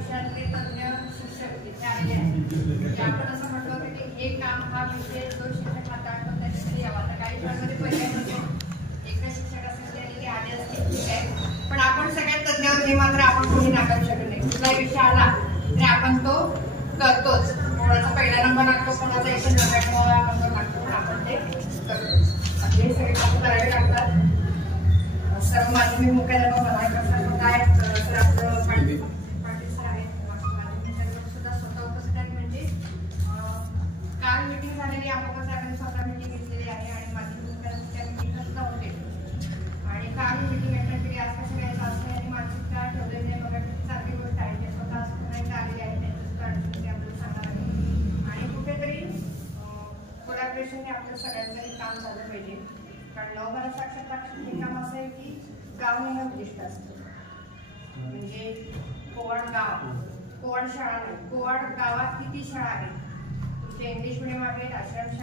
विषयातले तज्ञ शिक्षक इथे आले आहेत. आपण असं म्हटलं होतं की हे काम हा विषय जो शिक्षक हाताळतो त्याच्यासाठी यावा. तर काही शाळांमध्ये पर्याय नसेल, एका शिक्षक असले आले असते ठीक आहे, पण आपण सगळ्यात तज्ञ हे मात्र आपण कोणी नाकारू शकत नाही. कुठलाही विषय आला तरी आपण तो करतोच. कोणाचा पहिला नंबर लागतो, कोणाचा 199 नंबर लागतो, पण आपण ते करतो. हे सगळे काम करावे लागतात. सर्व माध्यमिक मुख्याध्यापक मला काय तर आपलं पाटील सर आहेत, माध्यमिक सुद्धा स्वतः उपस्थित आहेत. म्हणजे काल मीटिंग झालेली अमोका साहेबांनी स्वतः मीटिंग घेतलेली आहे आणि माध्यमिक मुख्याध्यापक त्या मीटिंगला सुद्धा होते आणि काल मीटिंग अटेंड केली. आज कसं काय असं आणि मानसिकता ठेवलेली नाही बघा, चांगली गोष्ट आहे. ते स्वतः पुन्हा आलेले आहेत, त्यांचं सुद्धा अडचणी आपल्याला सांगणार आहे आणि कुठेतरी कोलॅबरेशनने आपलं सगळ्यांचं काम झालं पाहिजे. कारण 9 बारा साक्षरता हे काम असं आहे की गाव नेहमी उद्दिष्ट असतं. म्हणजे कोवाड गाव, कोवाड शाळा नाही, कोवाड गावात किती शाळा आहेत, तुमच्या इंग्लिश मिडियम आहेत, आश्रम